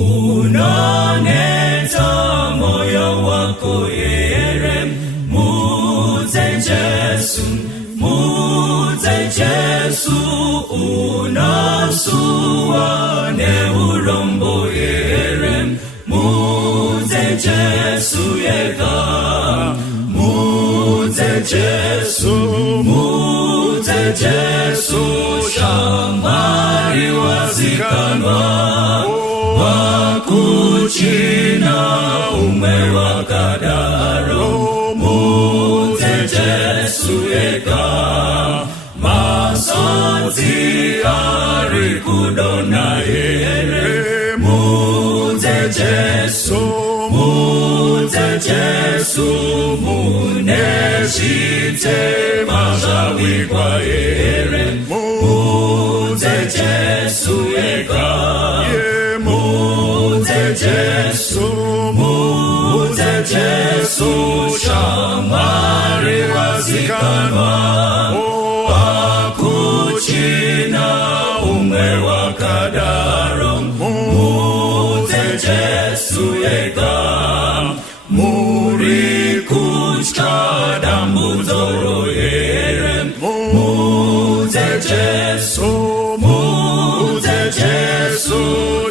unoneta moyo wako yere, muze Jesu unasua ne urombo yere, muze Jesu yega, muze Jesu shamari wazikanwa, wakuchina umewakadaro, muze Jesu yega, masonzi arikudona yere, muze Jesu muneshite mazawikwa yere, muze Jesu yega, muze Jesu shamari wazikanwa, wakuchina umewakadaro, muze Jesu yega, muri kuchkada muzoro yere, muze Jesu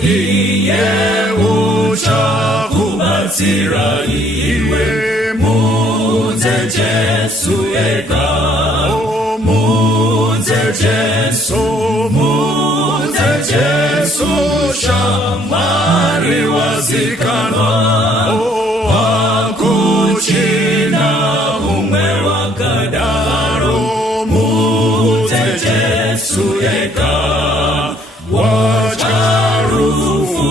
iye ucha kubatsira iwe, muze Jesu yega, muze Jesu shamari wazikanwa, wakuchina umewakadaro, muze Jesu yega, wacharufu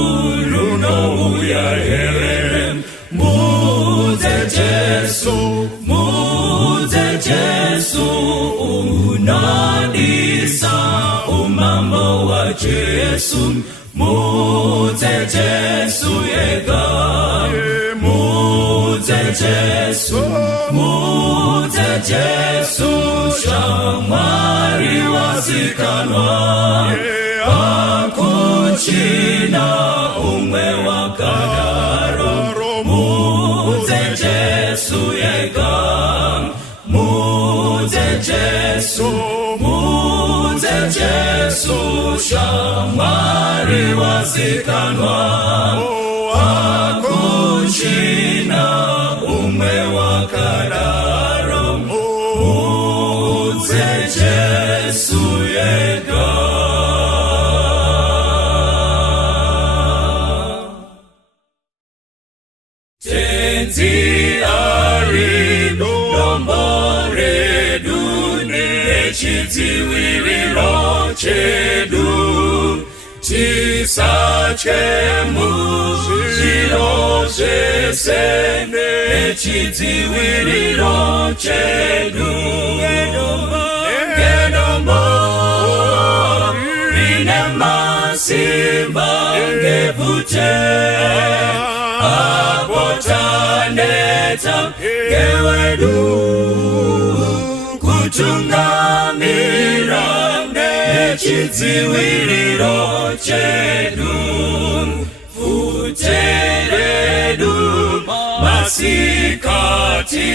luno uya here, muze Jesu unadisa umambo wa Jesu, muze Jesu yega, muze Jesu shamari wazikanwa, wakuchina umewakadaro, muze Jesu yega, muze Jesu shamari wazikanwa, wakuchina umewakadaro, muze Jesu yega. Tenzi ari dombore dune chitiwiriro chedu, tisache muziro zesene chitiwiriro chedu, gedombo rinemasimba ngevute, abotaneta gewedu, kutungamira nechitiwiriro chedu, futeredu masikati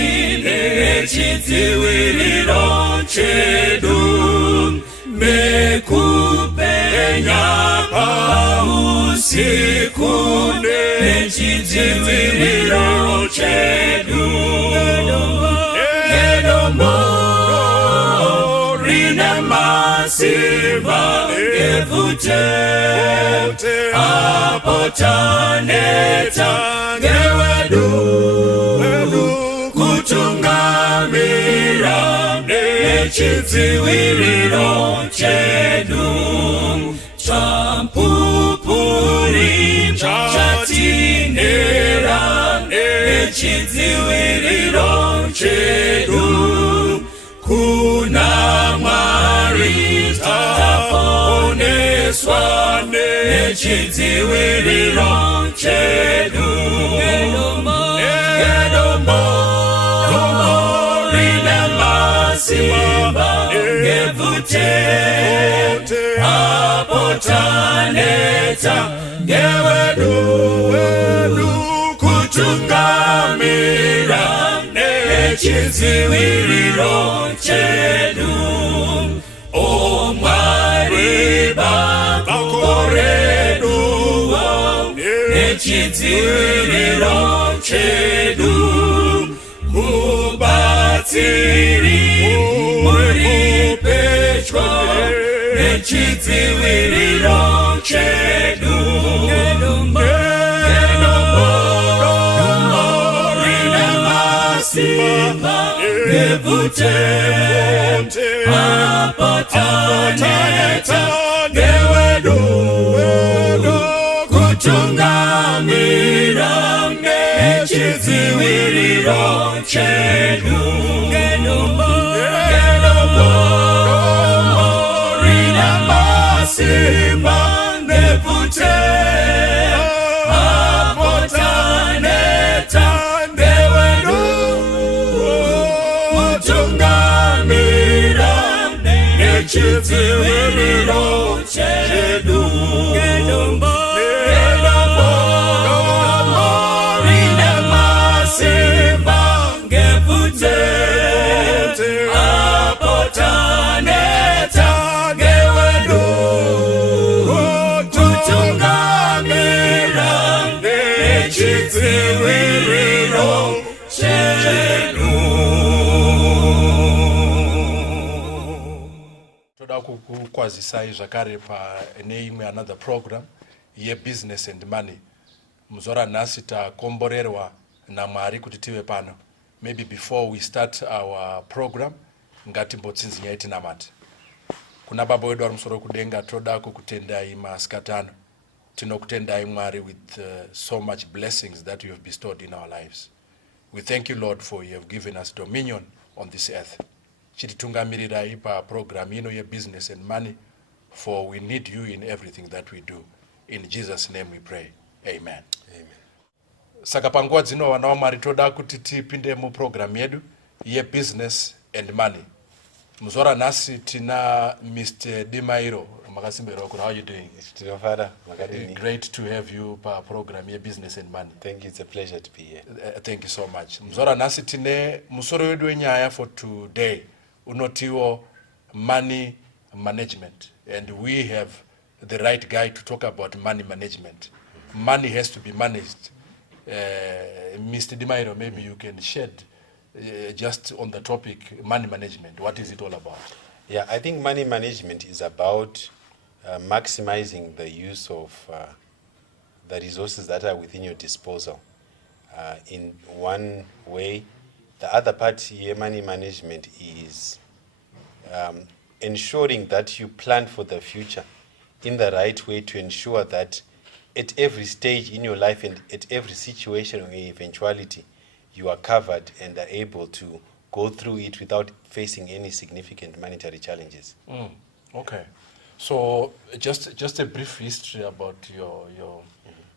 nechitiwiriro chedu, mekupenya pausiku nechitiwiriro chedu, gedombo rinemasimba ngevute, apotaneta gewedu, kutungamira nechitiwiriro chedu, champupuri chatinera nechitiwiriro chedu, kuna Mwari taponeswa nechitiwiriro chedu, gedombo rinemasimba ngevute, apotaneta gewedu, nechidziviriro chedu. O Mwari bako redu, nechidziviriro chedu. Kubatsiri muri pedyo, nechidziviriro chedu. Nevute apotaneta newedu kutungamira nechidziviriro chedu. Rina masimba nevute apotaneta newedu kutungamira nechidziviriro chedu. Rina masimba nevute apotaneta newedu kutungamira nechidziviriro chedu. Toda kukwazisai zvakare neimwe another program yebusiness and money. Muzora nhasi takomborerwa naMwari kuti tive pano. Maybe before we start our program, ngatimbotsinzinyai tinamate. Kuna baba wedu vari musoro kudenga, toda kukutendai masikati ano. Tinokutendai Mwari with so much blessings that you have bestowed in our lives. We thank you, Lord, for you have given us dominion on this earth. Chititungamirai pa program ino ye business and money, for we need you in everything that we do. In Jesus' name we pray. Amen. Amen. Saka panguva dzino vana vaMwari toda kuti tipinde mu program yedu ye business and money. Muzora nhasi tina Mr. Dimairho. Makasimbero, how are you doing? Great to have you pa program ye business and money. Thank you, it's a pleasure to be here. Thank you so much. Muzora nhasi tine musoro wedu wenyaya for today. Unotiwo money management, and we have the right guy to talk about money management. Money has to be managed. Mr. Dimairho, maybe you can shed just on the topic money management. What is it all about? Yeah, I think money management is about maximizing the use of the resources that are within your disposal in one way. The other part here, money management, is ensuring that you plan for the future in the right way to ensure that at every stage in your life and at every situation or eventuality, you are covered and are able to go through it without facing any significant monetary challenges. Okay. So just a brief history about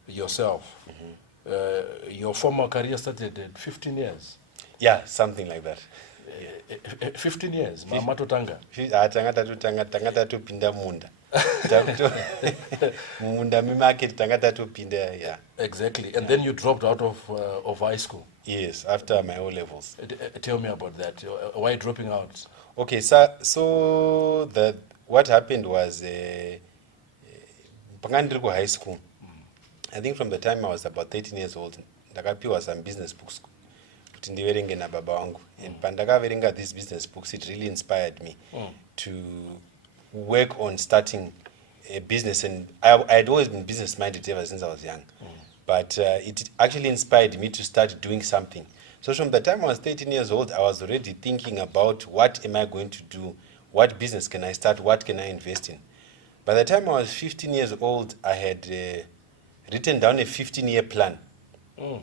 yourself. Your former career started at 15 years. Yeah, something like that. 15 years, mamatotanga. Tanga tatopinda munda. Munda market tanga tatopinda, yeah. Exactly. And then you dropped out of high school. Yes, after my O levels. Tell me about that. Why dropping out? Okay, so what happened was Pangandrigo High School. I think from the time I was about 13 years old, ndakapiwa some business books. And pandakaverenga these business books, it really inspired me to work on starting a business. And I had always been business minded ever since I was young. But it actually inspired me to start doing something. So from the time I was 13 years old, I was already thinking about what am I going to do? What business can I start? What can I invest in? By the time I was 15 years old, I had written down a 15-year plan. I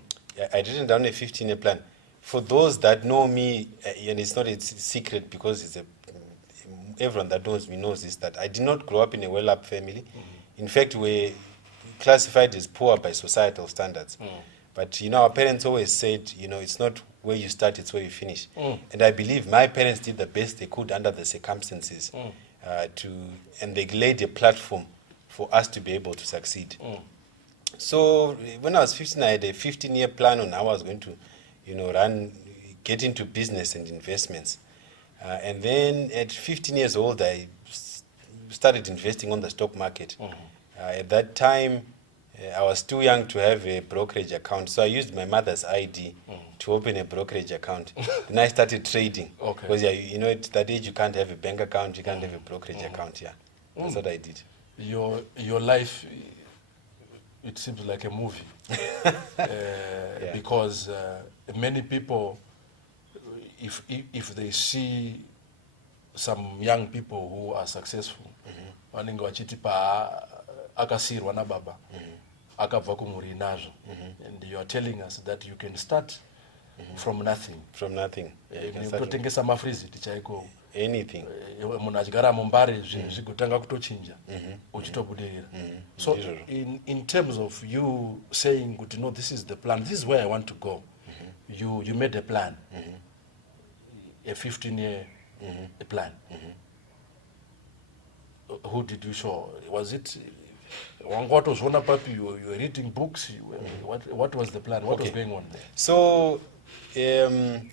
had written down a 15-year plan. For those that know me, and it's not a secret because everyone that knows me knows this, that I did not grow up in a well-up family. In fact, we're classified as poor by societal standards. But, our parents always said, it's not where you start, it's where you finish. And I believe my parents did the best they could under the circumstances and they laid a platform for us to be able to succeed. So when I was 15, I had a 15-year plan on how I was going to, get into business and investments. And then at 15 years old, I started investing on the stock market. At that time, I was too young to have a brokerage account, so I used my mother's ID to open a brokerage account. Then I started trading. Okay. Because you know, at that age, you can't have a bank account, you can't have a brokerage account. Yeah, that's what I did. Your life, it seems like a movie. Because many people, if they see some young people who are successful, vanenge vachiti akasirwa na baba akabva kumhuri nazvo, and you are telling us that you can start from nothing. From nothing. Kutotengesa mafriziti chaiko, Anything. munhu achigara mumbare zvigotanga kutochinja uchitobudirira. So in terms of you saying kuti no, this is the plan, this is where I want to go, you made a plan, a 15-year plan. Who did you show? Was it what was one papi? You were reading books? What was the plan? What was going on there? So, you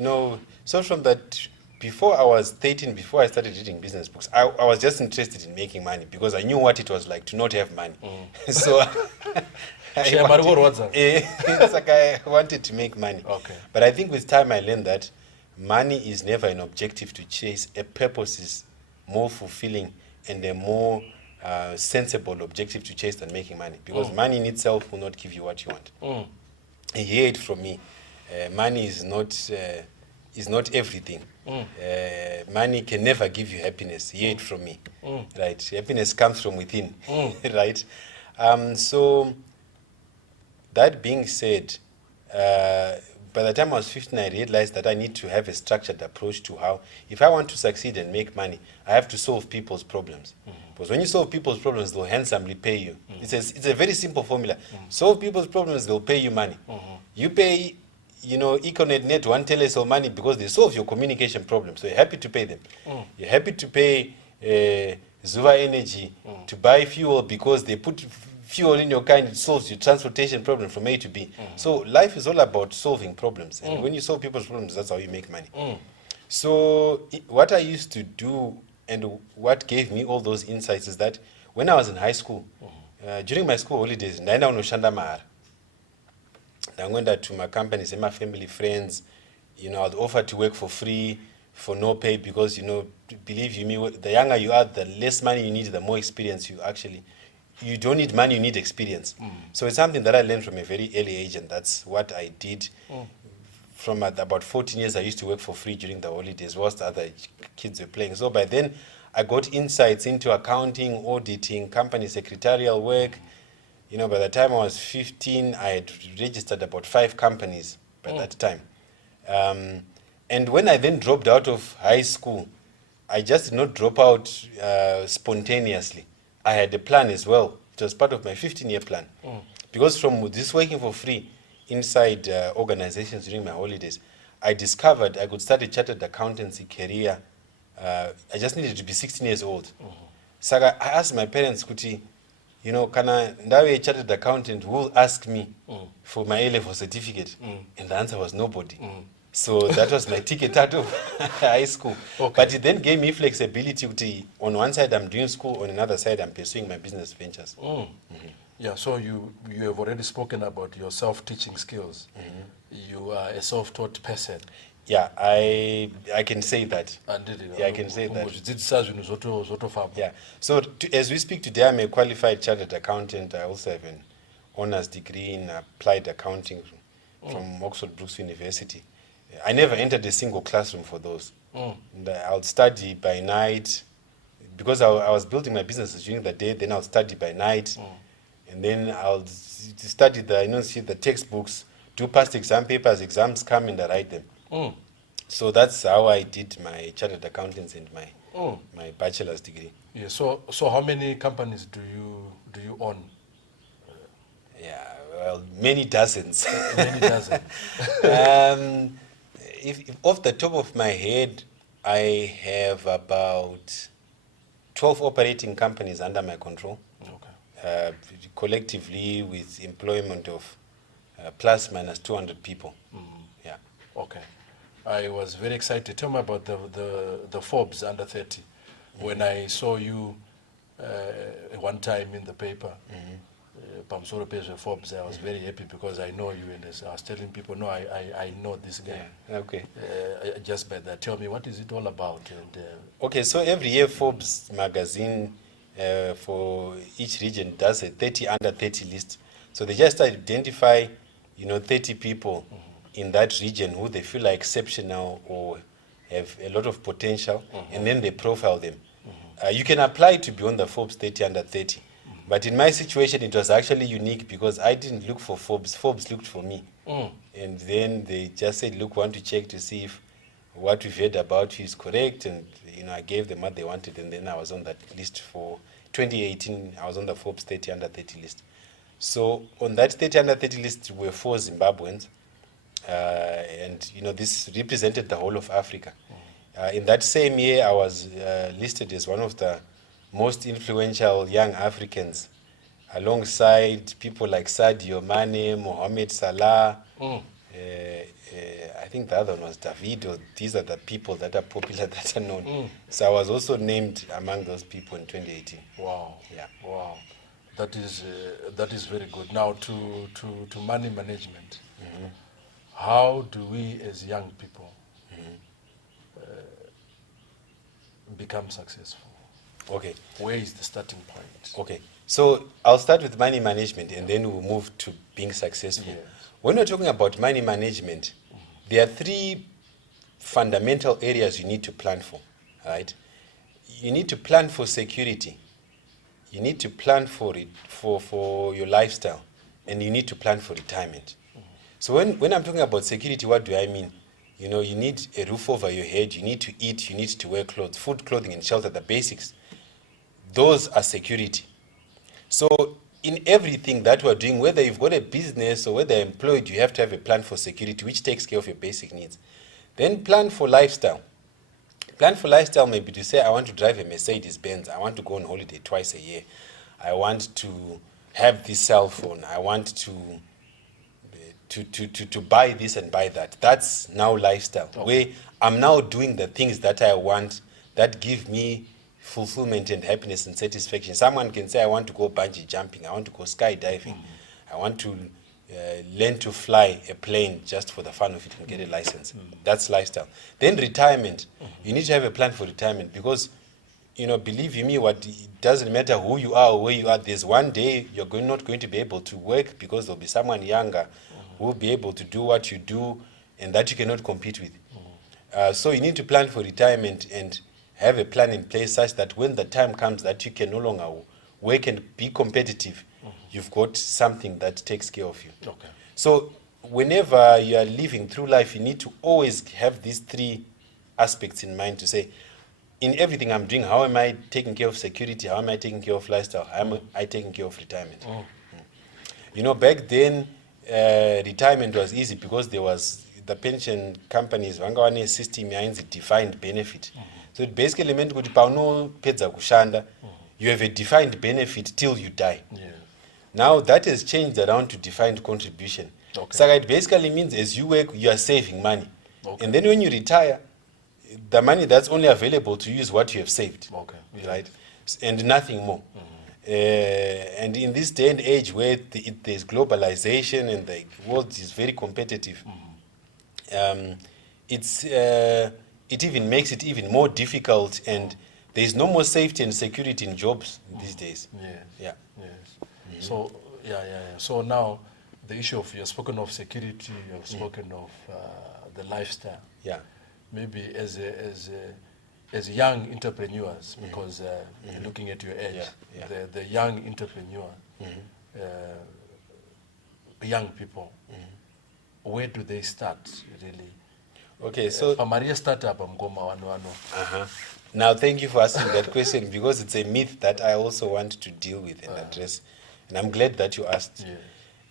know, so from that, before I was 13, before I started reading business books, I was just interested in making money because I knew what it was like to not have money. So it's like I wanted to make money. Okay. But I think with time I learned that money is never an objective to chase. A purpose is more fulfilling and a more sensible objective to chase than making money. Because money in itself will not give you what you want. Hear it from me. Money is not everything. Money can never give you happiness. Hear it from me. Right? Happiness comes from within. Right? So that being said, by the time I was 15, I realized that I need to have a structured approach to how, if I want to succeed and make money, I have to solve people's problems. Because when you solve people's problems, they'll handsomely pay you. It's a very simple formula. Solve people's problems, they'll pay you money. You pay, you know, Econet Net, One Telecel money because they solve your communication problem. So you're happy to pay them. You're happy to pay Zuva Energy to buy fuel because they put fuel in your car and it solves your transportation problem from A to B. So life is all about solving problems. And when you solve people's problems, that's how you make money. So what I used to do and what gave me all those insights is that when I was in high school, during my school holidays, I went to my companies and my family, friends, you know, I'd offer to work for free, for no pay, because, you know, believe you me, the younger you are, the less money you need, the more experience you don't need money, you need experience. So it's something that I learned from a very early age, and that's what I did. From about 14 years, I used to work for free during the holidays whilst other kids were playing. So by then, I got insights into accounting, auditing, company secretarial work. You know, by the time I was 15, I had registered about 5 companies by that time. And when I then dropped out of high school, I just did not drop out spontaneously. I had a plan as well. It was part of my 15-year plan. Because from this working for free inside organizations during my holidays, I discovered I could start a chartered accountancy career. I just needed to be 16 years old. So I asked my parents, Kuti, you know, can I a chartered accountant who will ask me for my A-level certificate? And the answer was nobody. So that was my ticket out of high school. But it then gave me flexibility. On one side, I'm doing school. On another side, I'm pursuing my business ventures. Yeah, so you have already spoken about your self-teaching skills. You are a self-taught person. Yeah, I can say that. Yeah, I can say that. Yeah. So as we speak today, I'm a qualified chartered accountant. I also have an honors degree in applied accounting from Oxford Brookes University. I never entered a single classroom for those. And I would study by night because I was building my businesses during the day. Then I would study by night, and then I would study the textbooks, do past exam papers. Exams come and I write them. So that's how I did my chartered accountants and my bachelor's degree. Yeah. So how many companies do you own? Yeah. Well, many dozens. Many dozens. If off the top of my head, I have about 12 operating companies under my control. Collectively with employment of plus minus 200 people. Yeah. Okay. I was very excited. Tell me about the Forbes under 30. When I saw you one time in the paper, Pamsoro page of Forbes, I was very happy because I know you, and I was telling people, no, I know this guy. Yeah. Okay. Just by that, tell me, what is it all about? And Okay, so every year Forbes magazine for each region does a 30 under 30 list. So they just identify, 30 people in that region who they feel are exceptional or have a lot of potential, and then they profile them. You can apply to be on the Forbes 30 under 30. But in my situation, it was actually unique because I didn't look for Forbes. Forbes looked for me. And then they just said, look, want to check to see if what we've heard about you is correct. And, I gave them what they wanted. And then I was on that list for 2018. I was on the Forbes 30 under 30 list. So on that 30 under 30 list were 4 Zimbabweans. And, this represented the whole of Africa. In that same year, I was listed as one of the most influential young Africans, alongside people like Sadio Mane, Mohamed Salah. I think the other one was Davido. These are the people that are popular, that are known. So I was also named among those people in 2018. Wow. Yeah. Wow. That is very good. Now to money management. How do we as young people become successful? Okay. Where is the starting point? Okay. So I'll start with money management and then we'll move to being successful. Yes. When we're talking about money management, there are 3 fundamental areas you need to plan for, right? You need to plan for security. You need to plan for it, for your lifestyle, and you need to plan for retirement. So when I'm talking about security, what do I mean? You need a roof over your head, you need to eat, you need to wear clothes, food, clothing, and shelter, the basics. Those are security. So in everything that we're doing, whether you've got a business or whether you're employed, you have to have a plan for security, which takes care of your basic needs. Then plan for lifestyle. Plan for lifestyle may be to say, I want to drive a Mercedes-Benz, I want to go on holiday twice a year, I want to have this cell phone, I want to buy this and buy that. That's now lifestyle, where I'm now doing the things that I want, that give me fulfillment and happiness and satisfaction. Someone can say, I want to go bungee jumping, I want to go skydiving, I want to learn to fly a plane just for the fun of it and get a license. That's lifestyle. Then retirement. You need to have a plan for retirement because, believe you me, it doesn't matter who you are or where you are, there's one day you're not going to be able to work because there'll be someone younger who will be able to do what you do and that you cannot compete with. So you need to plan for retirement and have a plan in place such that when the time comes that you can no longer work and be competitive, you've got something that takes care of you. Okay. So whenever you are living through life, you need to always have these 3 aspects in mind to say, in everything I'm doing, how am I taking care of security? How am I taking care of lifestyle? How am I taking care of retirement? Back then, retirement was easy because there was the pension companies, vanga vane system yainzi defined benefit. So it basically meant kuti paunopedza kushanda, you have a defined benefit till you die. Yes. Now that has changed around to defined contribution. Okay. So it basically means as you work, you are saving money. Okay. And then when you retire, the money that's only available to you is what you have saved. Okay. Yeah. Right? And nothing more. And in this day and age where there's globalization and the world is very competitive, it even makes it even more difficult, and there's no more safety and security in jobs these days. Yes. So So now the issue of, you've spoken of security, you've spoken of the lifestyle. Yeah. Maybe as young entrepreneurs, because looking at your age, the young entrepreneur, young people, where do they start really? Okay, so Maria startup Mgoma wano. Now, thank you for asking that question because it's a myth that I also want to deal with and address, and I'm glad that you asked.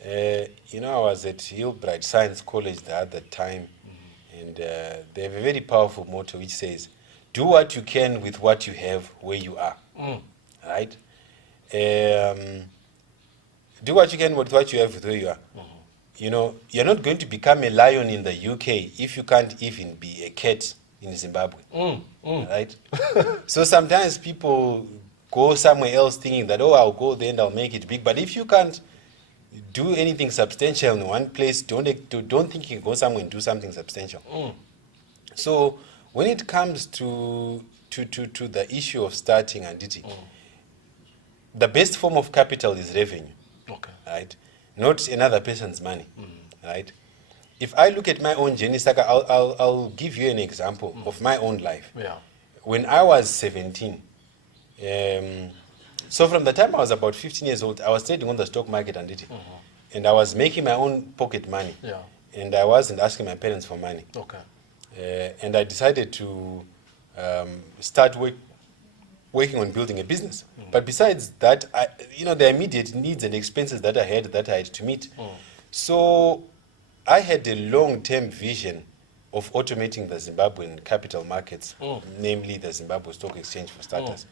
I was at Hillbright Science College the other time, and they have a very powerful motto which says, "Do what you can with what you have where you are." Right? Do what you can with what you have with where you are. you know, you're not going to become a lion in the UK if you can't even be a cat in Zimbabwe, right? So sometimes people go somewhere else thinking that, oh, I'll go there and I'll make it big. But if you can't do anything substantial in one place, don't think you can go somewhere and do something substantial. So when it comes to the issue of starting Anditi, the best form of capital is revenue, right? Not another person's money, right? If I look at my own journey, Saka, I'll give you an example of my own life. Yeah. When I was 17, so from the time I was about 15 years old, I was trading on the stock market Anditi, and I was making my own pocket money, and I wasn't asking my parents for money. And I decided to start working on building a business. But besides that, the immediate needs and expenses that I had to meet. So I had a long-term vision of automating the Zimbabwean capital markets, namely the Zimbabwe Stock Exchange for starters.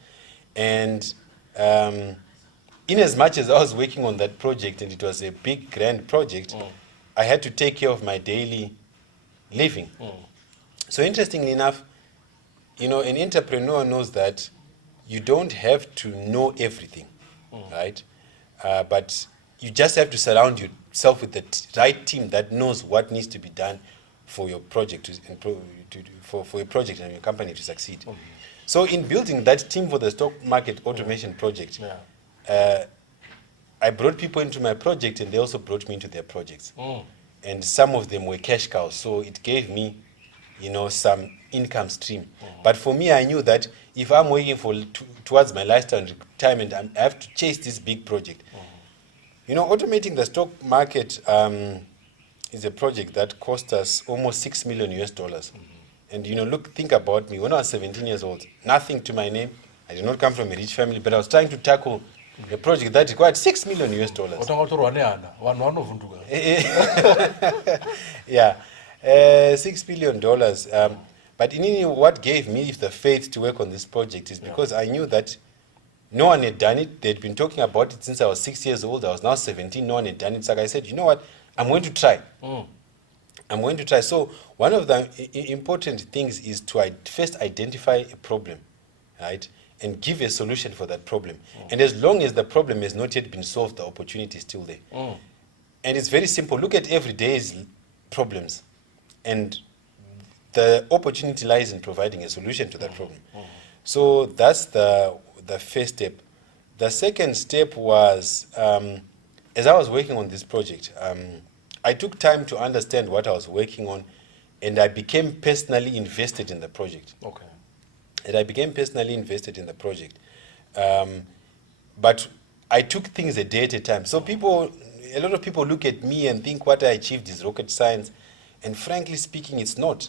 And in as much as I was working on that project, and it was a big, grand project, I had to take care of my daily living. So interestingly enough, an entrepreneur knows that you don't have to know everything, right? But you just have to surround yourself with the right team that knows what needs to be done for your project for your project and your company to succeed. So in building that team for the stock market automation project, I brought people into my project, and they also brought me into their projects. And some of them were cash cows, so it gave me some income stream. But for me, I knew that if I'm working towards my lifestyle and retirement, I have to chase this big project. Automating the stock market is a project that cost us almost $6 million. And think about me. When I was 17 years old, nothing to my name. I did not come from a rich family, but I was trying to tackle a project that required $6 million. Yeah. $6 billion. But what gave me the faith to work on this project is because I knew that no one had done it. They'd been talking about it since I was 6 years old. I was now 17. No one had done it. So I said, you know what? I'm going to try. I'm going to try. So one of the important things is to first identify a problem, right? And give a solution for that problem. And as long as the problem has not yet been solved, the opportunity is still there. And it's very simple. Look at every day's problems. And the opportunity lies in providing a solution to that problem. So that's the first step. The second step was, as I was working on this project, I took time to understand what I was working on, and I became personally invested in the project. And I became personally invested in the project. But I took things a day at a time. So a lot of people look at me and think what I achieved is rocket science. And frankly speaking, it's not.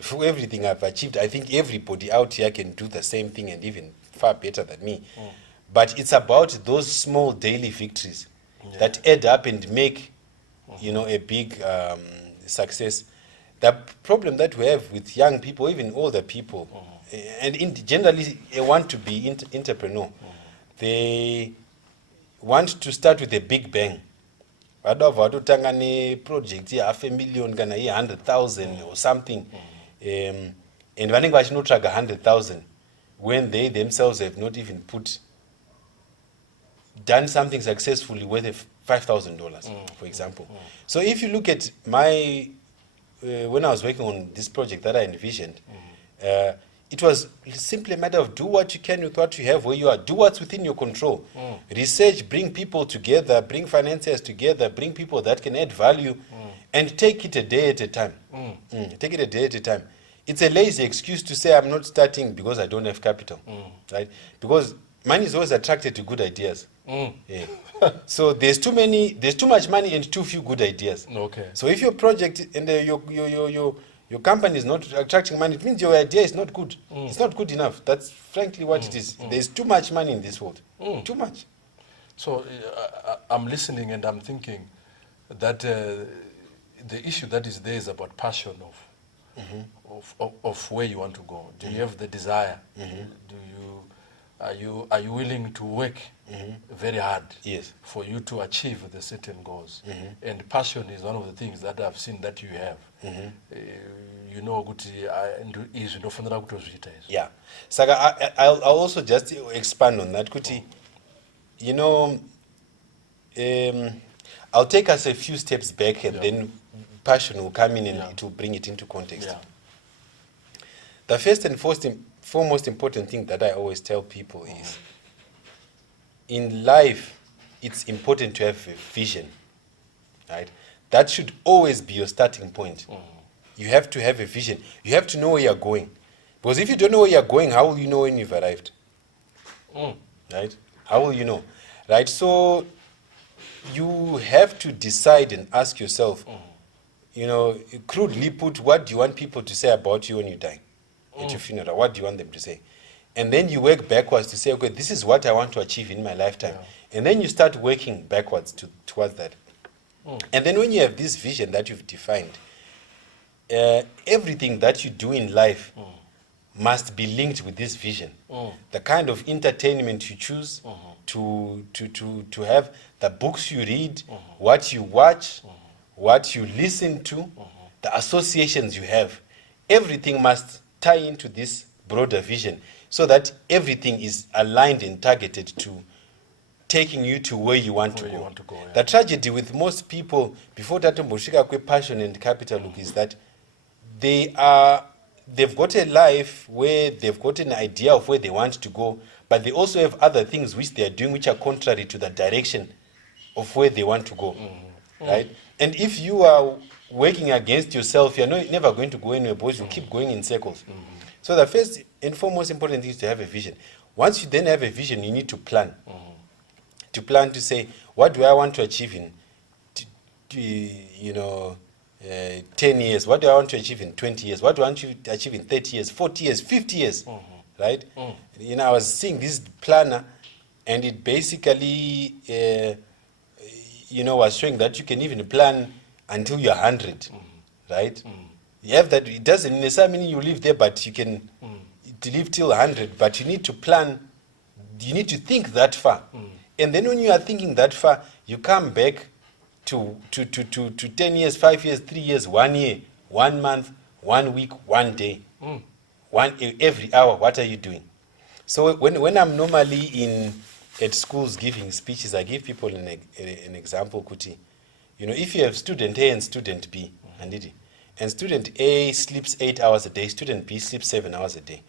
For everything I've achieved, I think everybody out here can do the same thing and even far better than me. But it's about those small daily victories that add up and make, a big success. The problem that we have with young people, even older people, and generally they want to be entrepreneur, they want to start with a big bang. Vatotanga ne-project ye-500,000 kana ye-100,000 or something, and vanenge vachinotsvaga 100,000 when they themselves have not even done something successfully worth $5,000, for example. So if you look at when I was working on this project that I envisioned, it was simply a matter of do what you can with what you have where you are. Do what's within your control. Research, bring people together, bring financiers together, bring people that can add value, and take it a day at a time. Take it a day at a time. It's a lazy excuse to say I'm not starting because I don't have capital, right? Because money is always attracted to good ideas. So there's too much money and too few good ideas. So if your project and your company is not attracting money, it means your idea is not good. It's not good enough. That's frankly what it is. There's too much money in this world. Too much. So I'm listening and I'm thinking that the issue that is there is about passion of where you want to go. Do you have the desire? Do you are you willing to work very hard Yes. for you to achieve the certain goals? And passion is one of the things that I've seen that you have. You know, is ndofunira kutozviita izvo. Yeah. Saka I'll also just expand on that kuti, you know, I'll take us a few steps back and then passion will come in and it will bring it into context. Yeah. The first and foremost important thing that I always tell people is, in life, it's important to have a vision, right? That should always be your starting point. You have to have a vision. You have to know where you're going. Because if you don't know where you're going, how will you know when you've arrived? Right? How will you know? Right? So you have to decide and ask yourself, you know, crudely put, what do you want people to say about you when you die? At your funeral, what do you want them to say? And then you work backwards to say, okay, this is what I want to achieve in my lifetime. And then you start working backwards towards that. And then when you have this vision that you've defined, everything that you do in life must be linked with this vision. The kind of entertainment you choose to have, the books you read, what you watch, what you listen to, the associations you have, everything must tie into this broader vision so that everything is aligned and targeted to taking you to where you want to go. The tragedy with most people before tatomboshika kwe passion and capital look is that they've got a life where they've got an idea of where they want to go, but they also have other things which they are doing which are contrary to the direction of where they want to go. Right? And if you are working against yourself, you're never going to go anywhere because you keep going in circles. So the first and foremost important thing is to have a vision. Once you then have a vision, you need to plan. To plan to say, what do I want to achieve in 10 years? What do I want to achieve in 20 years? What do I want to achieve in 30 years, 40 years, 50 years? Right? You know, I was seeing this planner and it basically, was showing that you can even plan until you're 100, right? You have that. It doesn't necessarily mean you live there, but you can live till 100. But you need to plan. You need to think that far, and then when you are thinking that far, you come back to 10 years, 5 years, 3 years, 1 year, 1 month, 1 week, 1 day, every hour. What are you doing? So when I'm normally at schools giving speeches, I give people an example, Kuti. You know, if you have student A and student B, and student A sleeps 8 hours a day, student B sleeps 7 hours a day.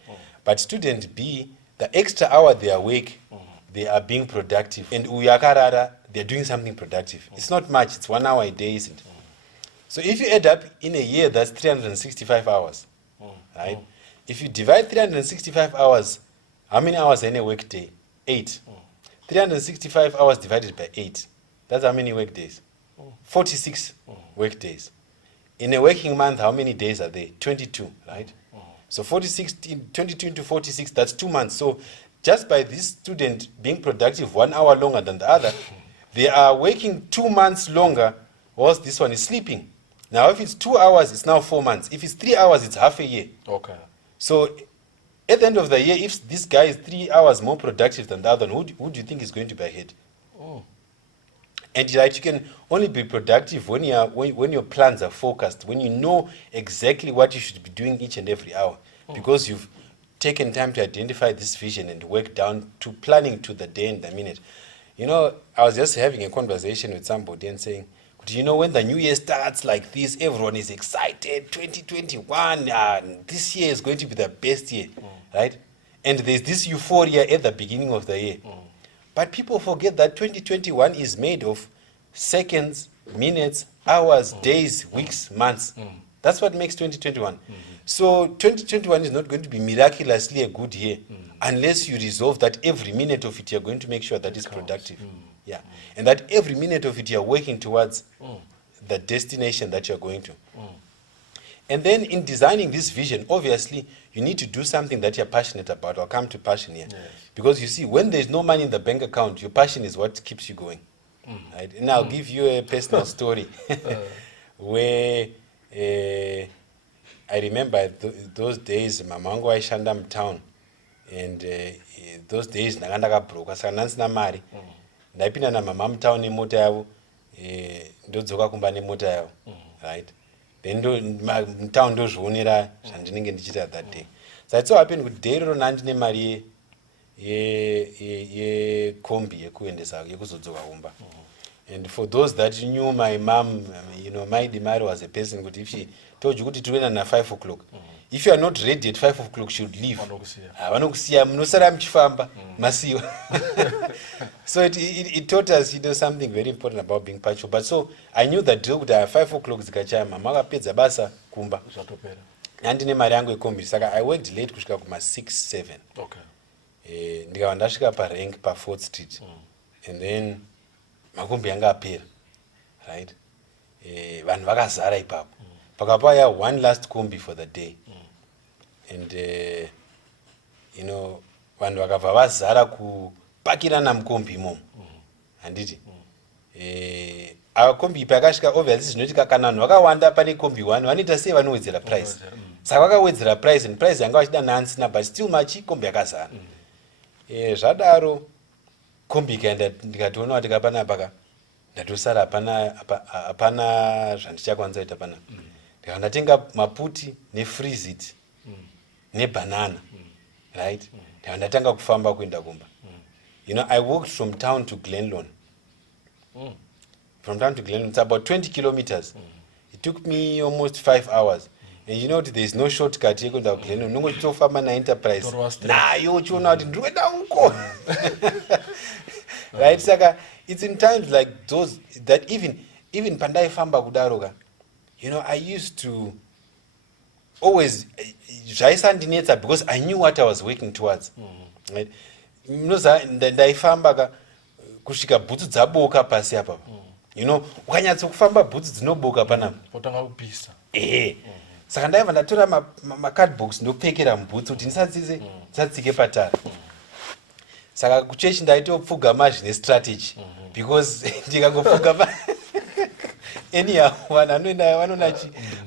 But student B, the extra hour they are awake, they are being productive. And Uyakarara, they're doing something productive. It's not much, it's 1 hour a day, isn't it? So if you add up in a year, that's 365 hours, right? If you divide 365 hours, how many hours in a work day? 8. 365 hours divided by 8. That's how many work days? 46 work days. In a working month, how many days are there? 22, right? So 22 into 46, that's 2 months. So just by this student being productive 1 hour longer than the other, they are working 2 months longer, whilst this one is sleeping. Now, if it's 2 hours, it's now 4 months. If it's 3 hours, it's half a year. Okay. So at the end of the year, if this guy is 3 hours more productive than the other one, who do you think is going to be ahead? And right, you can only be productive when your plans are focused, when you know exactly what you should be doing each and every hour, because you've taken time to identify this vision and work down to planning to the day and the minute. You know, I was just having a conversation with somebody and saying, do you know when the new year starts like this, everyone is excited, 2021, this year is going to be the best year, right? And there's this euphoria at the beginning of the year. But people forget that 2021 is made of seconds, minutes, hours, days, weeks, months. That's what makes 2021. So 2021 is not going to be miraculously a good year unless you resolve that every minute of it you're going to make sure that it's productive. Yeah. And that every minute of it you're working towards the destination that you're going to. And then in designing this vision, obviously, you need to do something that you're passionate about. I'll come to passion here. Yes. Because you see, when there's no money in the bank account, your passion is what keeps you going. Right? And I'll give you a personal story where I remember those days, Mamango Aishandam town, and those days ndanga ndakabhuroka saka ndansina mari ndaipinda namama mutown nemota yavo ndodzoka kumba nemota yavo right then mutown ndozvionera zvandinenge ndichiita that day so it so happened kuti day roro ndandine mari yekombi yekuendesa yekuzodzoka kumba. And for those that knew my mom, my Dimairho was a person, but if she told you to do it at 5 o'clock, if you are not ready at 5 o'clock, she would leave. So it taught us, something very important about being punctual. But so I knew that at 5 o'clock, mama pizza basa kumba. And in my language, I worked late kusvika kuma 6-7. Okay. Ndikawa ndasvika parank pa 4th Street. And then makombi yanga apera, right? Vanhu vakazara ipapo. Pakapaya one last kombi for the day. And vanhu vakabva vazara kupakirana mukombi imomo. Handiti? Kombi pakasvika obviously zvinoitika kana vanhu vakawanda pane kombi 1 vanoita sei vanowedzera price. Saka vakawedzera price and price yanga vachida nansina but still machi kombi yakazara. Zvadaro kombi ikaenda ndikatoona kuti kapana paka ndatosara hapana zvandichakwanisa kuita pana. Ndatenga maputi nefreeze it nebanana, right? Ndatanga kufamba kuenda kumba. I walked from town to Glenlawn. From town to Glenlawn, it's about 20 kilometers. It took me almost 5 hours. And there is no shortcut here to Glenlawn. No to farm na enterprise. Nah, you chona out do it uko. Right, Saka? It's in times like those that even Pandai Famba Gudaroga, I used to always because I knew what I was working towards. Right? Ndai Famba kushika boots zaboka pasi apa. Ukanyatsa kufamba boots dzinoboka pana. Potanga kupisa. Saka ndaiva ndatora ma-card box ndopfekera mubhutsu kuti ndisatsike patara. Saka kuchechi ndaitopfugama zvine strategy because ndikangopfugama anyhow vanhu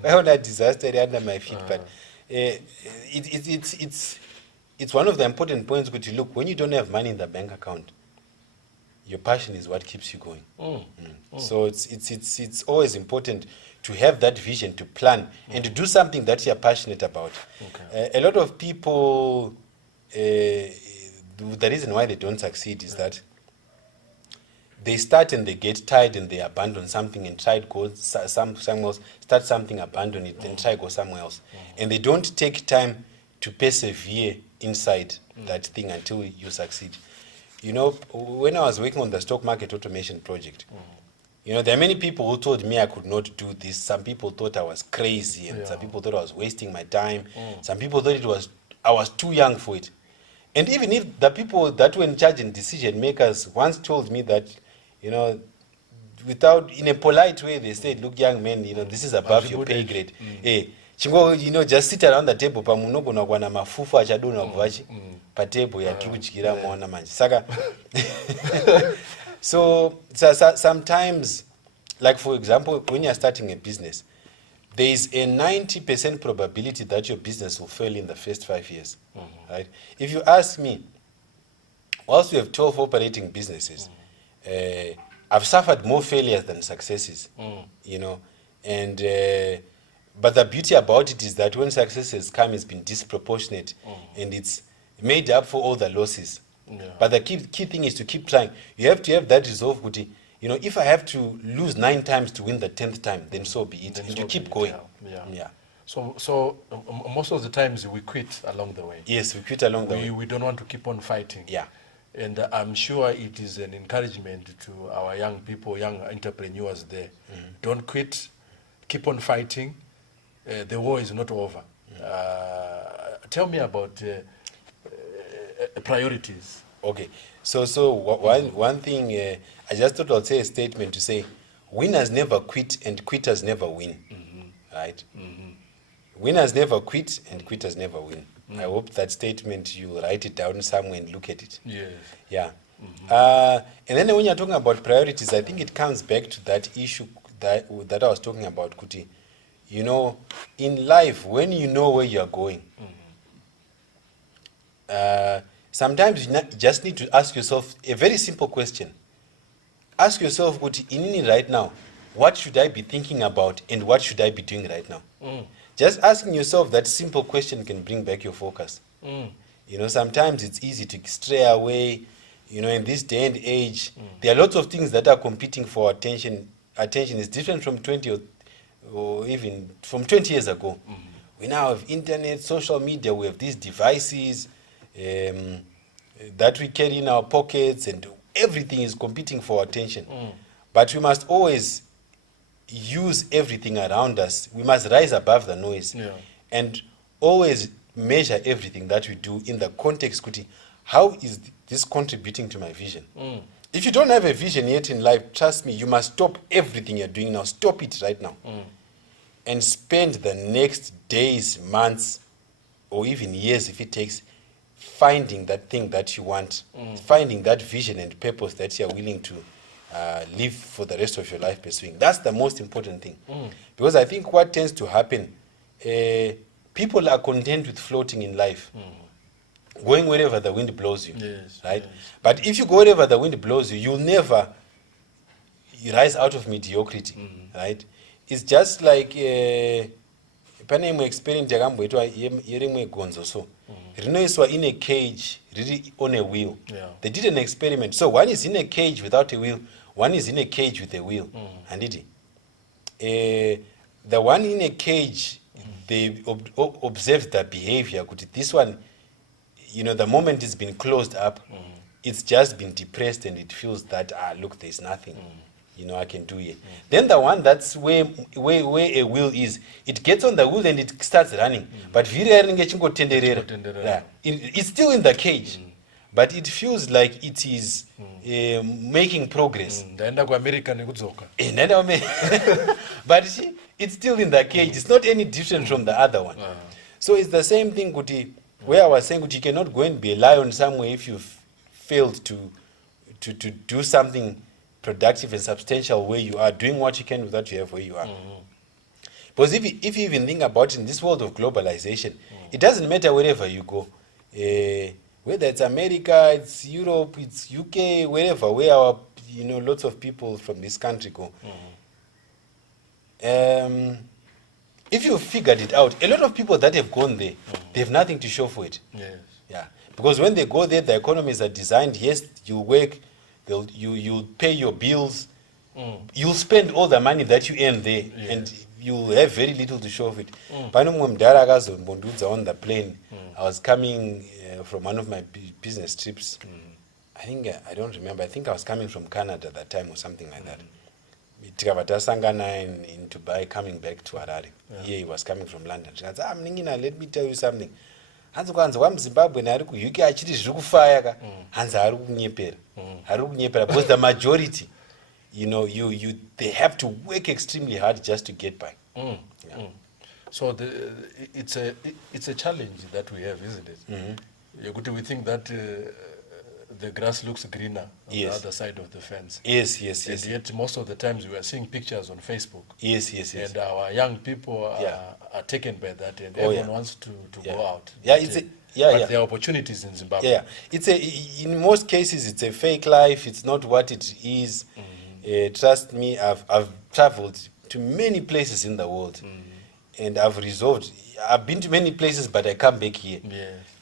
vanoona disaster iri under my feet. But it's one of the important points kuti look, when you don't have money in the bank account, your passion is what keeps you going. So it's always important to have that vision, to plan and to do something that you're passionate about. Okay. A lot of people, the reason why they don't succeed is that they start and they get tired and they abandon something and try to go somewhere else, start something, abandon it, then try to go somewhere else. And they don't take time to persevere inside that thing until you succeed. When I was working on the stock market automation project, there are many people who told me I could not do this. Some people thought I was crazy, and some people thought I was wasting my time. Some people thought I was too young for it. And even if the people that were in charge and decision makers once told me that, in a polite way, they said, look, young man, this is above your pay grade. Just sit around the table, pamunogona kwana mafufu achadona kuvachi pa table yatiri kudyira maona manje. Saka so sometimes, like for example, when you're starting a business, there is a 90% probability that your business will fail in the first 5 years. Right? If you ask me, whilst we have 12 operating businesses, I've suffered more failures than successes. And but the beauty about it is that when successes come, it's been disproportionate and it's made up for all the losses. But the key thing is to keep trying. You have to have that resolve, Kuti. If I have to lose 9 times to win the 10th time, then so be it. And to keep going. Yeah. So most of the times we quit along the way. Yes, we quit along the way. We don't want to keep on fighting. Yeah. And I'm sure it is an encouragement to our young people, young entrepreneurs there. Don't quit. Keep on fighting. The war is not over. Tell me about priorities. Okay. So one thing, I just thought I'd say a statement to say, winners never quit and quitters never win. Right? Winners never quit and quitters never win. I hope that statement, you write it down somewhere and look at it. Yes. Yeah. And then when you're talking about priorities, I think it comes back to that issue that I was talking about, Kuti. In life, when you know where you're going, sometimes you just need to ask yourself a very simple question. Ask yourself, inini right now, what should I be thinking about and what should I be doing right now? Just asking yourself that simple question can bring back your focus. You know, sometimes it's easy to stray away. You know, in this day and age, there are lots of things that are competing for attention. Attention is different from 20 or even from 20 years ago. We now have internet, social media, we have these devices that we carry in our pockets, and everything is competing for attention. But we must always use everything around us. We must rise above the noise and always measure everything that we do in the context, how is this contributing to my vision? If you don't have a vision yet in life, trust me, you must stop everything you're doing now. Stop it right now. And spend the next days, months, or even years, if it takes, finding that thing that you want, finding that vision and purpose that you're willing to live for the rest of your life pursuing. That's the most important thing. Because I think what tends to happen, people are content with floating in life. Going wherever the wind blows you, right? But if you go wherever the wind blows you, you'll never rise out of mediocrity, right? It's just like pane imwe experiment yakamboitwa yerimwe gonzo so rinoiswa in a cage riri on a wheel. They did an experiment. So one is in a cage without a wheel, one is in a cage with a wheel. And the one in a cage, they observed the behavior. This one, you know, the moment it's been closed up, it's just been depressed and it feels that, look, there's nothing, you know, I can do here. Then the one that's where a wheel is, it gets on the wheel and it starts running. But it's still in the cage, but it feels like it is making progress. But see, it's still in the cage. It's not any different from the other one. So it's the same thing, where I was saying you cannot go and be a lion somewhere if you've failed to do something productive and substantial where you are, doing what you can with what you have where you are. Because if you even think about it, in this world of globalization, it doesn't matter wherever you go, whether it's America, it's Europe, it's UK, wherever, where our, you know, lots of people from this country go. If you figured it out, a lot of people that have gone there, they have nothing to show for it. Yeah. Because when they go there, the economies are designed. Yes, you work, you'll pay your bills, you'll spend all the money that you earn there, and you'll have very little to show for it. On the plane, I was coming from one of my business trips. I don't remember. I think I was coming from Canada at that time or something like that. In Dubai, coming back to Harare. Here he was coming from London. She said, let me tell you something. Because the majority, you know, they have to work extremely hard just to get by. So it's a challenge that we have, isn't it? We think that the grass looks greener on the other side of the fence. Yes. And yet most of the times we are seeing pictures on Facebook. Yes. And our young people are taken by that, and everyone wants to go out. But there are opportunities in Zimbabwe. In most cases, it's a fake life. It's not what it is. Trust me, I've traveled to many places in the world, and I've been to many places, but I come back here.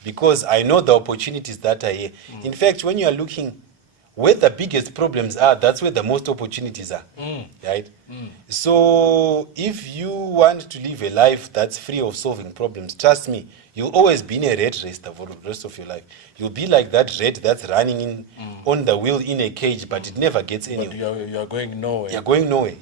Because I know the opportunities that are here. In fact, when you are looking where the biggest problems are, that's where the most opportunities are. Right? So if you want to live a life that's free of solving problems, trust me, you'll always be in a rat race for the rest of your life. You'll be like that rat that's running on the wheel in a cage, but it never gets anywhere. But you are going nowhere. You're going nowhere,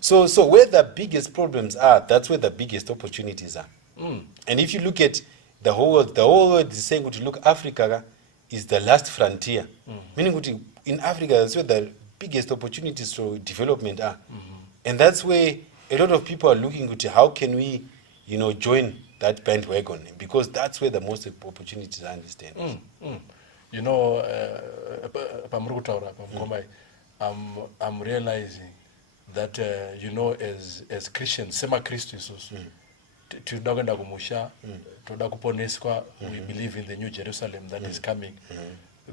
So where the biggest problems are, that's where the biggest opportunities are. And if you look at the whole world is saying, look, Africa is the last frontier. Meaning, in Africa, that's where the biggest opportunities for development are. And that's where a lot of people are looking at how can we, you know, join that bandwagon, because that's where the most opportunities are in this day. You know, I'm realizing that, you know, as Christians, sema Christus also, tinoda kuenda kumusha, toda kuponeswa, we believe in the new Jerusalem that is coming.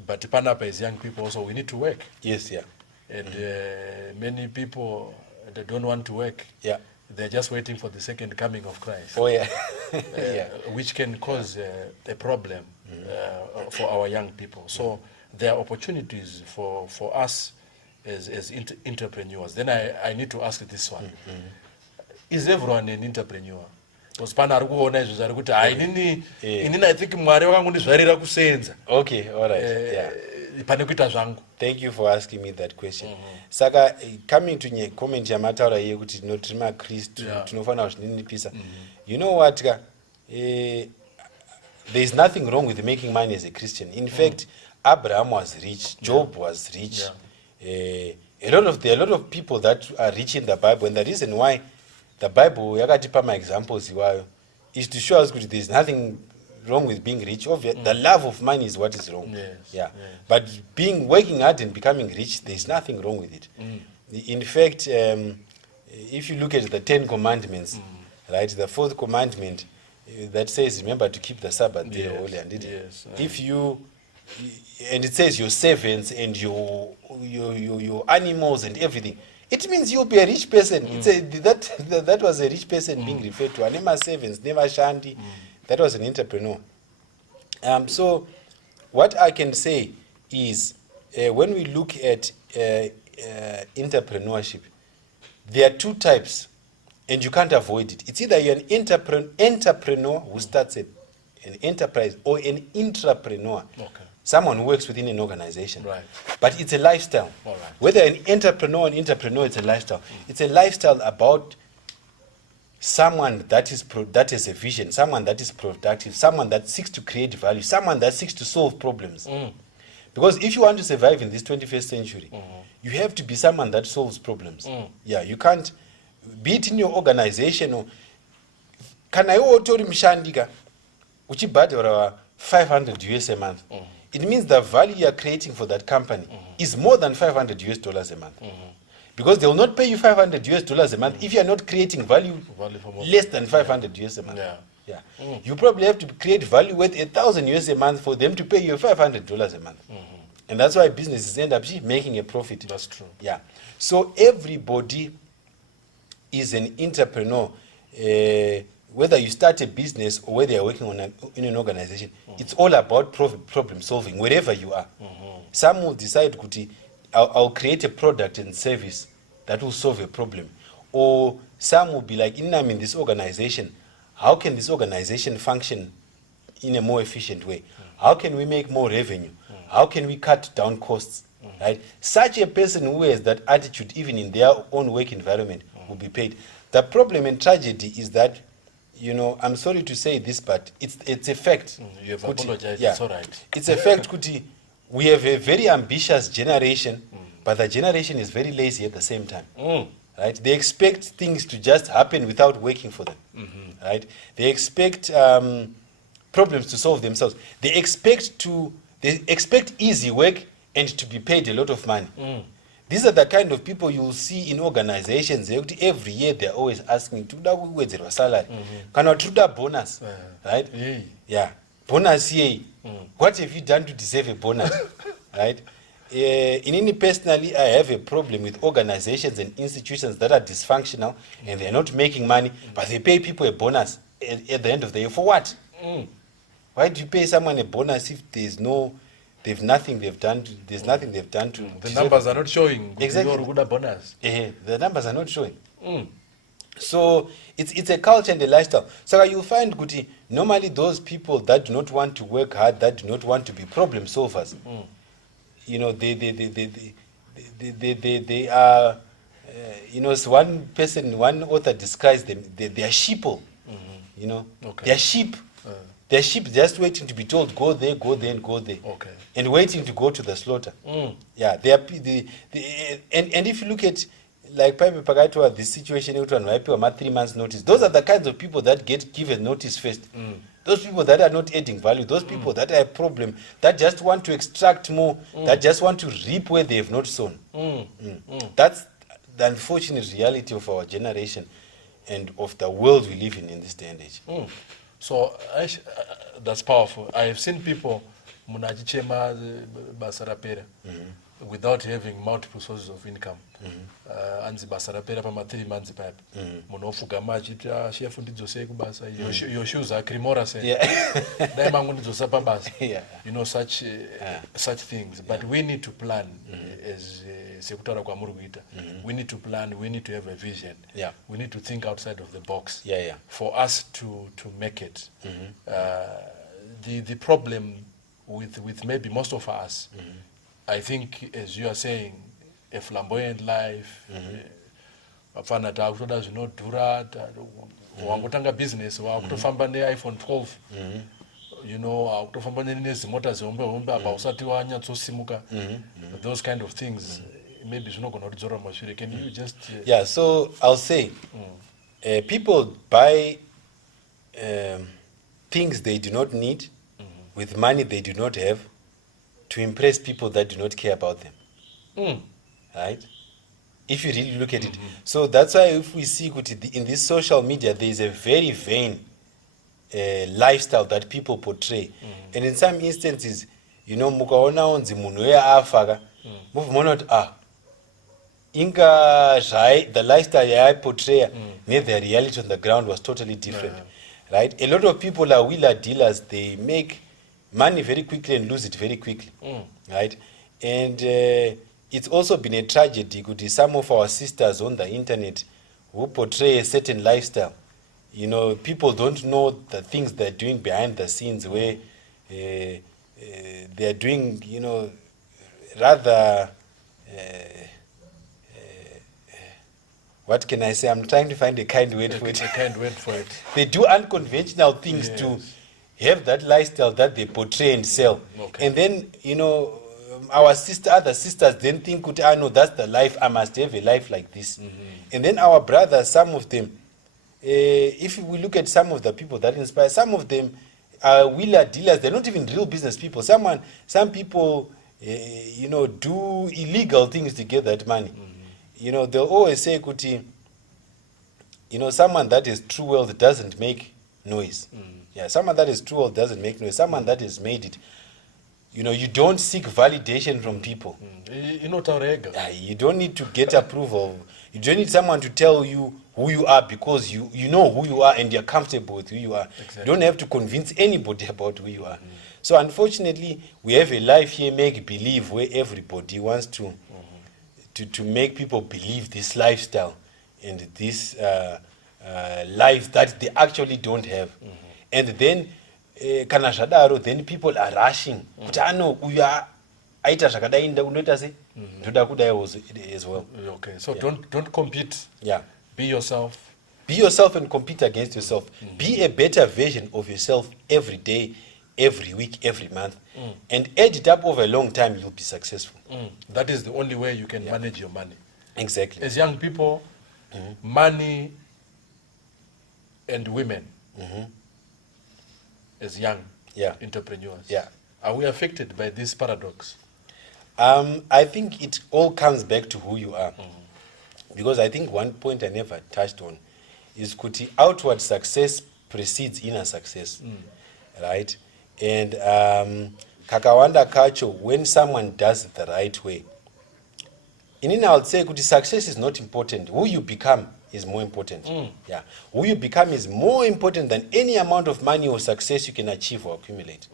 But panapa as young people also, we need to work. Yes, yeah. And many people, they don't want to work. Yeah. They're just waiting for the second coming of Christ. Oh, yeah. Which can cause a problem for our young people. So there are opportunities for us as entrepreneurs. Then I need to ask this one. Is everyone an entrepreneur? Because pana ari kuona izvo zvari kuti inini I think Mwari vakangondizvarira kusenza. Okay, all right. Yeah. Pane kuita zvangu. Thank you for asking me that question. Saka coming to nye comment yamataura iye kuti tiri maKristu tinofanira kuzvininipisa. You know what? There is nothing wrong with making money as a Christian. In fact, Abraham was rich, Job was rich. There are a lot of people that are rich in the Bible, and the reason why the Bible yakatipa my examples iwayo is to show us that there is nothing wrong with being rich. The love of money is what is wrong. But working hard and becoming rich, there is nothing wrong with it. In fact, if you look at the 10 commandments, right, the 4th commandment that says, remember to keep the Sabbath day holy, and if you and it says your servants and your animals and everything, it means you'll be a rich person. That was a rich person being referred to. Anema servants, never shandy. That was an entrepreneur. So what I can say is when we look at entrepreneurship, there are 2 types, and you can't avoid it. It's either you're an entrepreneur who starts an enterprise, or an intrapreneur. Someone who works within an organization. Right. But it's a lifestyle. All right. Whether an entrepreneur or an entrepreneur, it's a lifestyle. It's a lifestyle about someone that has a vision, someone that is productive, someone that seeks to create value, someone that seeks to solve problems. Because if you want to survive in this 21st century, you have to be someone that solves problems. Yeah, you can't be it in your organization or can I autori mshandika uchibhadhara 500 US a month. It means the value you are creating for that company is more than $500 US a month. Because they will not pay you $500 US a month if you are not creating value less than $500 US a month. You probably have to create value worth $1,000 US a month for them to pay you $500 a month. And that's why businesses end up making a profit. That's true. Yeah. So everybody is an entrepreneur. Whether you start a business or whether you're working in an organization, it's all about problem solving, wherever you are. Some will decide, I'll create a product and service that will solve a problem. Or some will be like, I'm in this organization, how can this organization function in a more efficient way? How can we make more revenue? How can we cut down costs? Right? Such a person who has that attitude, even in their own work environment, will be paid. The problem and tragedy is that, I'm sorry to say this, but it's a fact. You have apologized, it's all right. It's a fact, we have a very ambitious generation, but the generation is very lazy at the same time. Right? They expect things to just happen without working for them. Right? They expect problems to solve themselves. They expect easy work and to be paid a lot of money. These are the kind of people you will see in organizations. Every year they're always asking to salary. Can bonus? Right? Yeah. Bonus here. What have you done to deserve a bonus? Right? Personally, I have a problem with organizations and institutions that are dysfunctional and they're not making money, but they pay people a bonus at the end of the year. For what? Why do you pay someone a bonus if there's nothing they've done to the numbers are not showing. Exactly. Good bonus. The numbers are not showing. So it's a culture and a lifestyle. So you'll find, Guti, normally those people that do not want to work hard, that do not want to be problem solvers, they are, one author describes them, they are sheeple, they are sheep. They're sheep just waiting to be told, go there, and go there. And waiting to go to the slaughter. Yeah, they are, and if you look at, like Pipe Pagaitwa, the situation, 3 months notice, those are the kinds of people that get given notice first. Those people that are not adding value, those people that are a problem, that just want to extract more, that just want to reap where they have not sown. That's the unfortunate reality of our generation. and of the world we live in this day and age. So that's powerful. I have seen people munachichema basa rapera without having multiple sources of income. Anzi basa rapera pama 3 months pipe. Munofuga machita chef ndidzose kubasa. Your shoes are crimora say. Daima ngundidzosa pabasa. You know such things. But we need to plan as sekutara kwa muruguita. We need to plan, we need to have a vision. We need to think outside of the box. For us to make it. The problem with maybe most of us, I think, as you are saying, a flamboyant life, afana ta kutoda zvinodhura, wangotanga business, wakutofamba iPhone 12, you know, wakutofamba nezimota zehombe apa usati wanyatsosimuka, those kind of things. Maybe zvinogona kudzora mashure. Can you just so I'll say people buy things they do not need with money they do not have to impress people that do not care about them. Right? If you really look at it. So that's why if we see in this social media there is a very vain lifestyle that people portray. And in some instances, you know, mukaona onzi munhu afaka, muvumona kuti inga the lifestyle I portray the reality on the ground was totally different. Right? A lot of people are wheeler dealers. They make money very quickly and lose it very quickly. Right? And it's also been a tragedy. Some of our sisters on the internet who portray a certain lifestyle. You know, people don't know the things they're doing behind the scenes where they're doing, you know, rather... what can I say? I'm trying to find a kind word for it. A kind word for it. They do unconventional things to have that lifestyle that they portray and sell. And then, you know, other sisters then think, no, that's the life. I must have a life like this. And then our brothers, some of them, if we look at some of the people that inspire, some of them are wheeler dealers. They're not even real business people. Some people, you know, do illegal things to get that money. You know, they'll always say, Kuti, you know, someone that is true wealth doesn't make noise. Someone that is true wealth doesn't make noise. Someone that has made it, you know, you don't seek validation from people. You don't need to get approval. You don't need someone to tell you who you are because you know who you are and you're comfortable with who you are. You don't have to convince anybody about who you are. So unfortunately, we have a life here, make believe, where everybody wants to make people believe this lifestyle and this life that they actually don't have. And then then people are rushing. As well. Okay, so don't compete. Be yourself. Be yourself and compete against yourself. Be a better version of yourself every day, every week, every month. And add it up over a long time, you'll be successful. That is the only way you can manage your money. Exactly. As young people, money and women, as young entrepreneurs, are we affected by this paradox? I think it all comes back to who you are. Because I think one point I never touched on is kuti outward success precedes inner success. Right? And kakawanda kacho, when someone does it the right way, inina I would say kuti success is not important. Who you become is more important. Who you become is more important than any amount of money or success you can achieve or accumulate.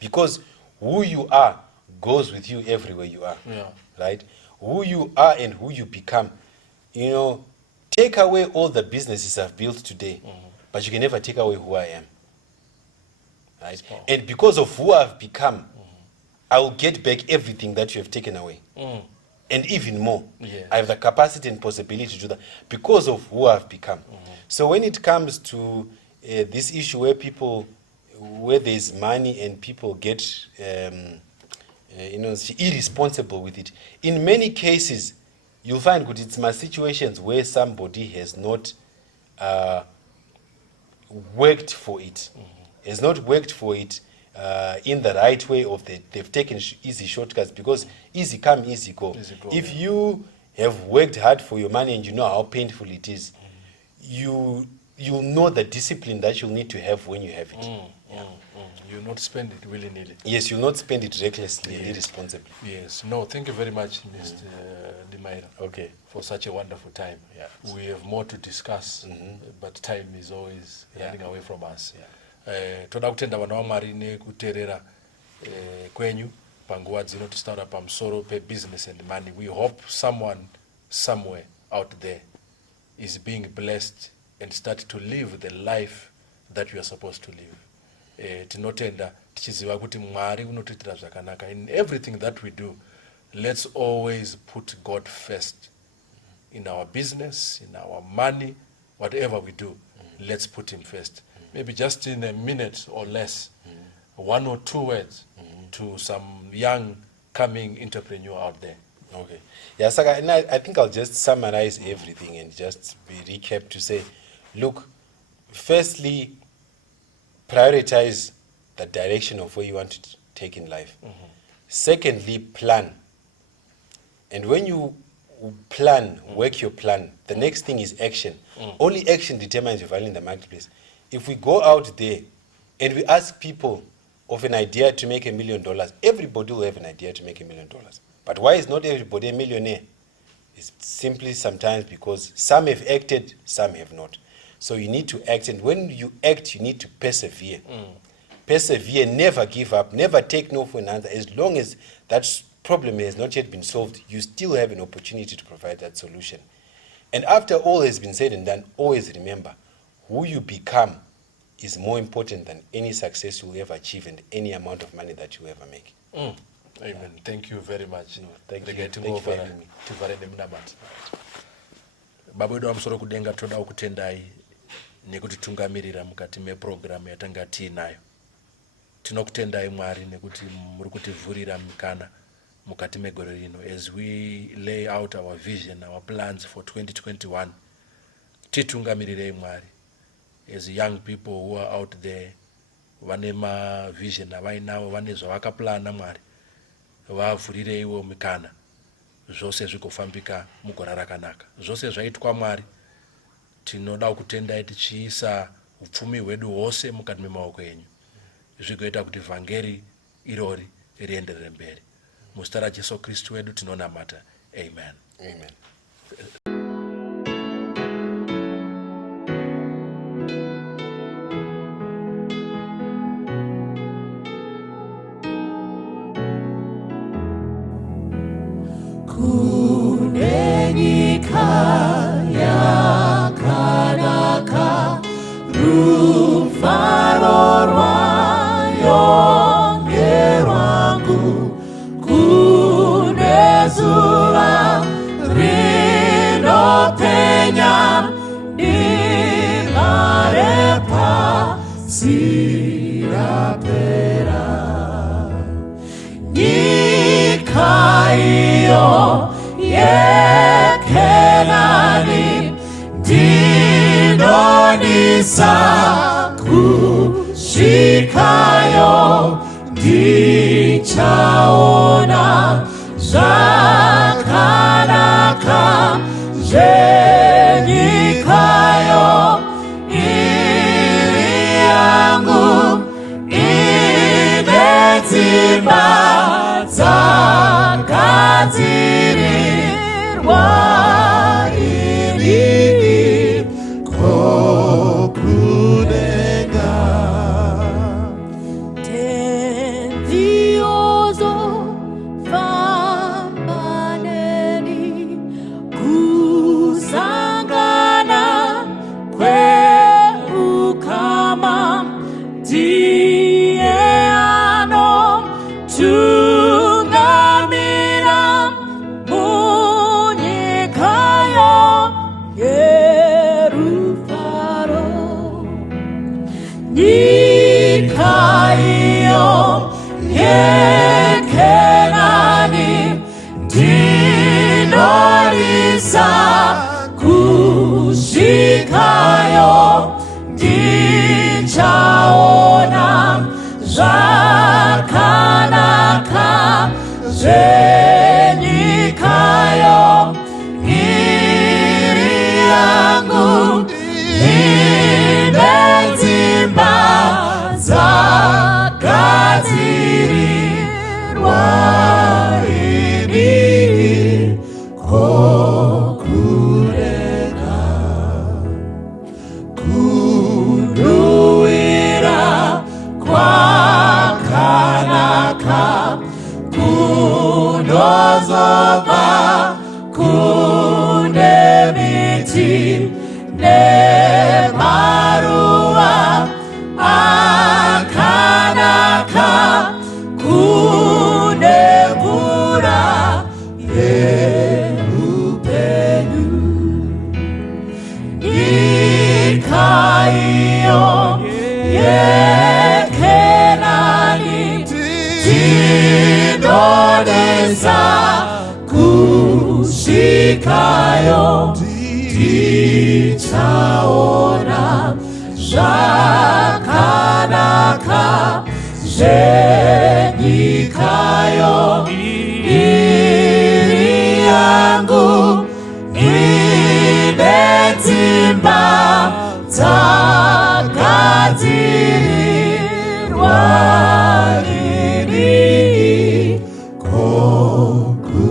Because who you are goes with you everywhere you are. Right? Who you are and who you become. You know, take away all the businesses I've built today, but you can never take away who I am. Right? And because of who I've become, I will get back everything that you have taken away. And even more. I have the capacity and possibility to do that because of who I've become. So when it comes to this issue where there's money and people get irresponsible with it, in many cases you'll find that it's my situations where somebody has not worked for it, has not worked for it in the right way, or they've taken easy shortcuts, because easy come, easy go. If you have worked hard for your money and you know how painful it is, you'll know the discipline that you'll need to have when you have it. You'll not spend it willy-nilly. Yes, you'll not spend it recklessly and irresponsibly. Yes. No, thank you very much, Mr. Dimairho. Okay. For such a wonderful time. Yeah. We have more to discuss, but time is always running away from us. Toda kutenda vanhu vaMwari nekuteerera kwenyu panguva dzino tichitaura pamusoro pe-business and money. We hope someone somewhere out there is being blessed and start to live the life that you are supposed to live. Tinotenda tichiziva kuti Mwari unotiitira zvakanaka. In everything that we do, let's always put God first. In our business, in our money, whatever we do, let's put him first. Maybe just in a minute or less, 1 or 2 words to some young coming entrepreneur out there. Okay. Yeah, Saka, and I think I'll just summarize everything and just recap to say, look, firstly, prioritize the direction of where you want to take in life. Secondly, plan. And when you plan, work your plan, the next thing is action. Only action determines your value in the marketplace. If we go out there and we ask people of an idea to make $1 million, everybody will have an idea to make $1 million. But why is not everybody a millionaire? It's simply sometimes because some have acted, some have not. So you need to act, and when you act, you need to persevere. Persevere, never give up, never take no for an answer. As long as that problem has not yet been solved, you still have an opportunity to provide that solution. And after all has been said and done, always remember, who you become is more important than any success you'll ever achieve and any amount of money that you'll ever make. Amen. Thank you very much. No, thank you for having me. Baba wedu wamusoro kudenga toda kutendai nekutitungamirira mukati meprogramu yatanga tiinayo. Tinokutendai Mwari nekuti muri kutivhurira mikana mukati megore rino. As we lay out our vision, our plans for 2021, titungamirirei Mwari. As young people who are out there, vane vision avainawo, vane zvavakaplana Mwari, vavhurireiwo mikana. Zvose zvikofambika mugore rakanaka. Zvose zvaitwa Mwari, tinoda kutendai tichiisa upfumi hwedu hwose mukati memaoko enyu. Zvigoita kuti vhangeri irori rienderere mberi. Muzita raJesu Kristu wedu tinonamata. Amen. Amen. Shikayo dichaona zakanaka zenikayo ili yangu inezima zakadzirirwa ili kokudenga. imiti nemaruwa akanaka kunemvura yerupenyu nyika iyo yekenani tinodesa kushikayo tichaona zvakanaka zvenyikayo iri yangu ine dzimba dzagadzirirwa iri kokudenga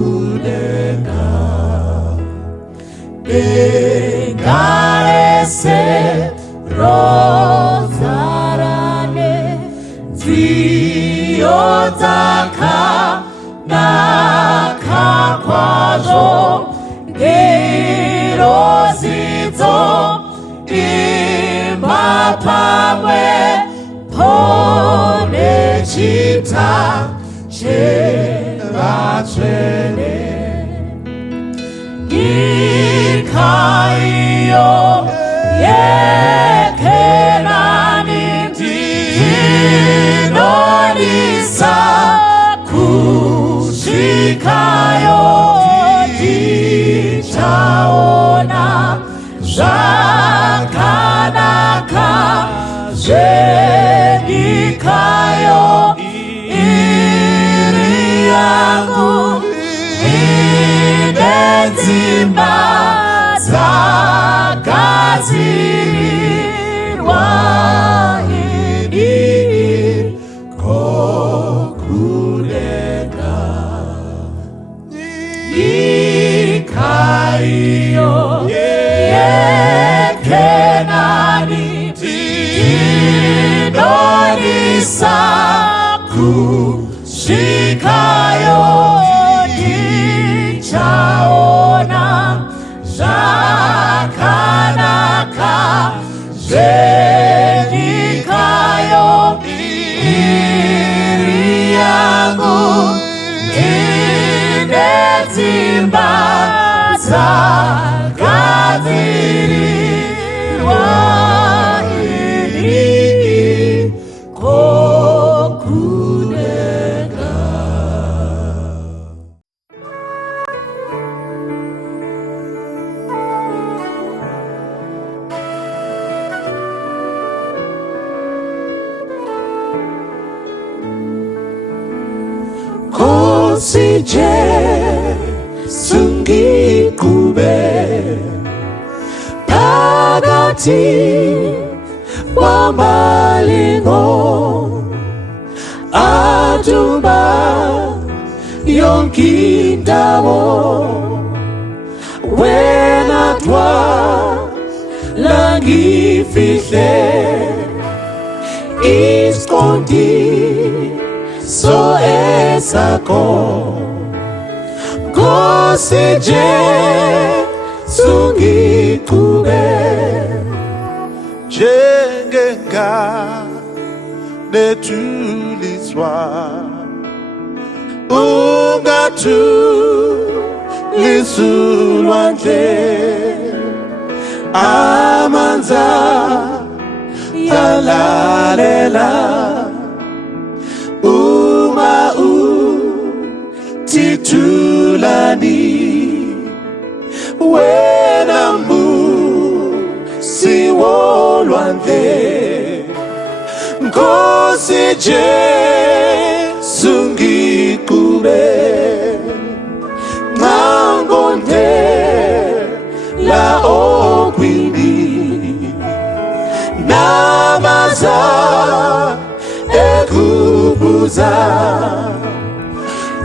dengarese rozarane dziyo dzakanaka kwazvo ngerozidzo imba pamwe ponechita chevatsvene nyika iyo yekenani tinodisa kusvikayo tichaona zvakanaka zvenyikayo iri yangu ine dzimba dzagadzirirwa iri kokudenga nyika iyo yekenani tinodisa kusvikayo tichaona zvakanaka zvenyikayo iri yangu ine dzimba dzagadzirirwa iri kokudenga. Kosije sungikube pagati wamalingo adumba yonkindawo wenatwa langifihle iskondi so esako kosije sungikube jengenga netuliswa ungatulisulwandle amanza yalalela uma titulani wena musi wolwandle nkosije sungikube ngangonde la okwini namaza ekubuza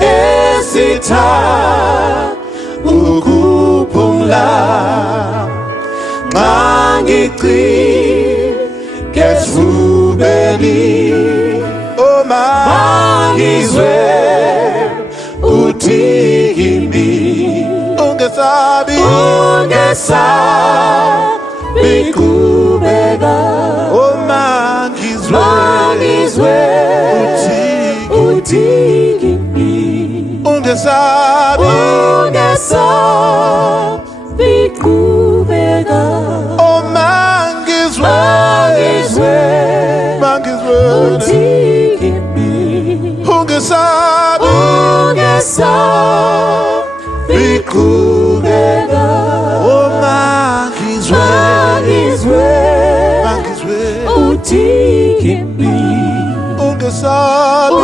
esita ukuphumla ngangici kesfubeli mangizwe uthimbi ungesabi Bikubega oh mangizwe Mangizwe Utigimi ungesabi Bikubega oh mangizwe Utigimi ungesabi Bikubega oh mangizwe Utigimi ungesabi